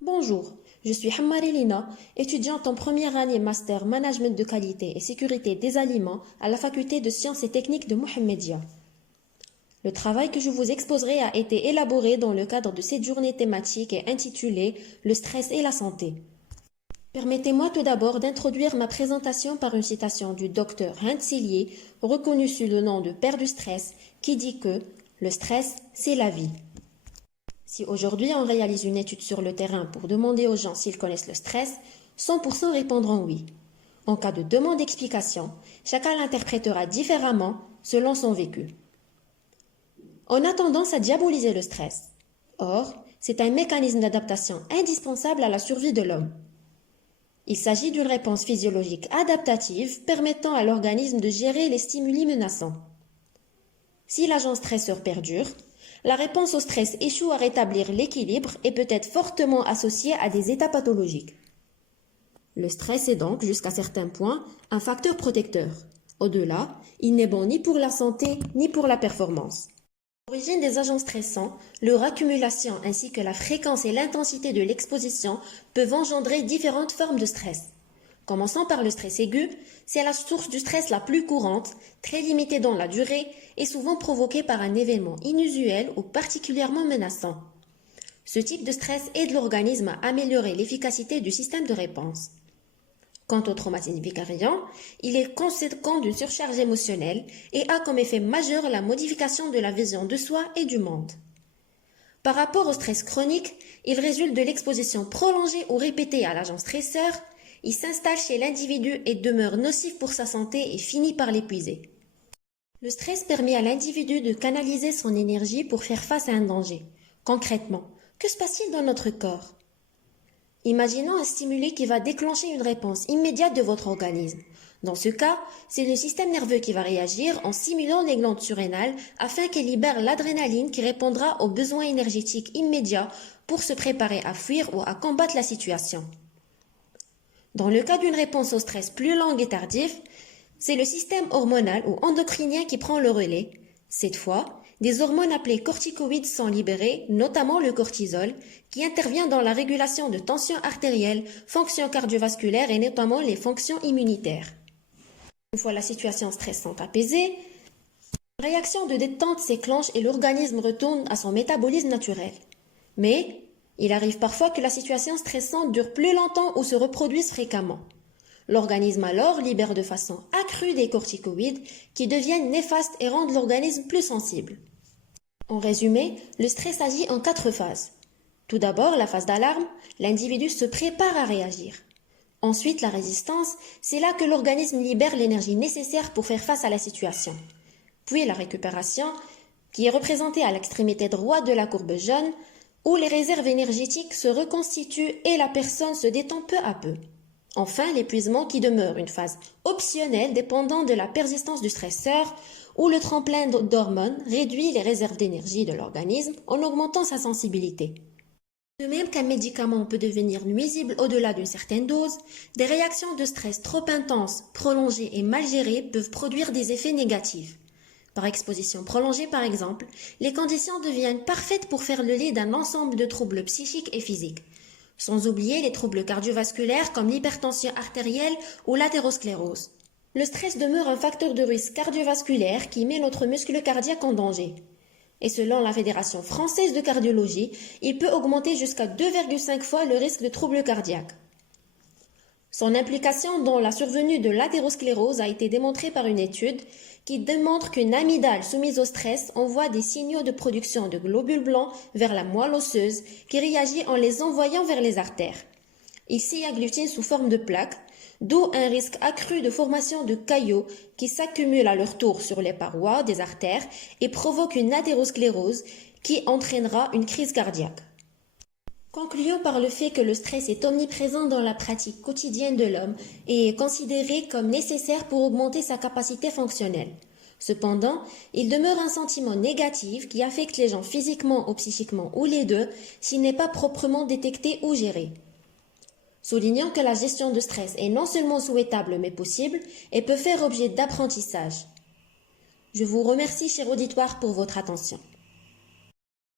Bonjour, je suis Hammari Lina, étudiante en première année master management de qualité et sécurité des aliments à la faculté de sciences et techniques de Mohammedia. Le travail que je vous exposerai a été élaboré dans le cadre de cette journée thématique et intitulée Le stress et la santé. Permettez-moi tout d'abord d'introduire ma présentation par une citation du docteur Hans Selye, reconnu sous le nom de père du stress, qui dit que le stress, c'est la vie. Si aujourd'hui on réalise une étude sur le terrain pour demander aux gens s'ils connaissent le stress, 100% répondront oui. En cas de demande d'explication, chacun l'interprétera différemment selon son vécu. On a tendance à diaboliser le stress. Or, c'est un mécanisme d'adaptation indispensable à la survie de l'homme. Il s'agit d'une réponse physiologique adaptative permettant à l'organisme de gérer les stimuli menaçants. Si l'agent stresseur perdure, la réponse au stress échoue à rétablir l'équilibre et peut être fortement associée à des états pathologiques. Le stress est donc, jusqu'à certains points, un facteur protecteur. Au-delà, il n'est bon ni pour la santé ni pour la performance. L'origine des agents stressants, leur accumulation ainsi que la fréquence et l'intensité de l'exposition peuvent engendrer différentes formes de stress. Commençons par le stress aigu, c'est la source du stress la plus courante, très limitée dans la durée et souvent provoquée par un événement inusuel ou particulièrement menaçant. Ce type de stress aide l'organisme à améliorer l'efficacité du système de réponse. Quant au traumatisme vicariant, il est conséquent d'une surcharge émotionnelle et a comme effet majeur la modification de la vision de soi et du monde. Par rapport au stress chronique, il résulte de l'exposition prolongée ou répétée à l'agent stresseur. Il s'installe chez l'individu et demeure nocif pour sa santé et finit par l'épuiser. Le stress permet à l'individu de canaliser son énergie pour faire face à un danger. Concrètement, que se passe-t-il dans notre corps? Imaginons un stimuli qui va déclencher une réponse immédiate de votre organisme. Dans ce cas, c'est le système nerveux qui va réagir en stimulant les glandes surrénales afin qu'elles libèrent l'adrénaline qui répondra aux besoins énergétiques immédiats pour se préparer à fuir ou à combattre la situation. Dans le cas d'une réponse au stress plus longue et tardive, c'est le système hormonal ou endocrinien qui prend le relais. Cette fois, des hormones appelées corticoïdes sont libérées, notamment le cortisol, qui intervient dans la régulation de tension artérielle, fonctions cardiovasculaires et notamment les fonctions immunitaires. Une fois la situation stressante apaisée, une réaction de détente s'éclenche et l'organisme retourne à son métabolisme naturel. Mais il arrive parfois que la situation stressante dure plus longtemps ou se reproduise fréquemment. L'organisme alors libère de façon accrue des corticoïdes qui deviennent néfastes et rendent l'organisme plus sensible. En résumé, le stress agit en 4 phases. Tout d'abord, la phase d'alarme, l'individu se prépare à réagir. Ensuite, la résistance, c'est là que l'organisme libère l'énergie nécessaire pour faire face à la situation. Puis la récupération, qui est représentée à l'extrémité droite de la courbe jaune, où les réserves énergétiques se reconstituent et la personne se détend peu à peu. Enfin, l'épuisement qui demeure une phase optionnelle dépendant de la persistance du stresseur, où le tremplin d'hormones réduit les réserves d'énergie de l'organisme en augmentant sa sensibilité. De même qu'un médicament peut devenir nuisible au-delà d'une certaine dose, des réactions de stress trop intenses, prolongées et mal gérées peuvent produire des effets négatifs. Par exposition prolongée par exemple, les conditions deviennent parfaites pour faire le lit d'un ensemble de troubles psychiques et physiques. Sans oublier les troubles cardiovasculaires comme l'hypertension artérielle ou l'athérosclérose. Le stress demeure un facteur de risque cardiovasculaire qui met notre muscle cardiaque en danger. Et selon la Fédération française de cardiologie, il peut augmenter jusqu'à 2,5 fois le risque de troubles cardiaques. Son implication dans la survenue de l'athérosclérose a été démontrée par une étude qui démontre qu'une amygdale soumise au stress envoie des signaux de production de globules blancs vers la moelle osseuse qui réagit en les envoyant vers les artères. Ils s'y agglutinent sous forme de plaques, d'où un risque accru de formation de caillots qui s'accumulent à leur tour sur les parois des artères et provoquent une athérosclérose qui entraînera une crise cardiaque. Concluons par le fait que le stress est omniprésent dans la pratique quotidienne de l'homme et est considéré comme nécessaire pour augmenter sa capacité fonctionnelle. Cependant, il demeure un sentiment négatif qui affecte les gens physiquement ou psychiquement ou les deux s'il n'est pas proprement détecté ou géré. Soulignons que la gestion de stress est non seulement souhaitable mais possible et peut faire objet d'apprentissage. Je vous remercie, cher auditoire, pour votre attention.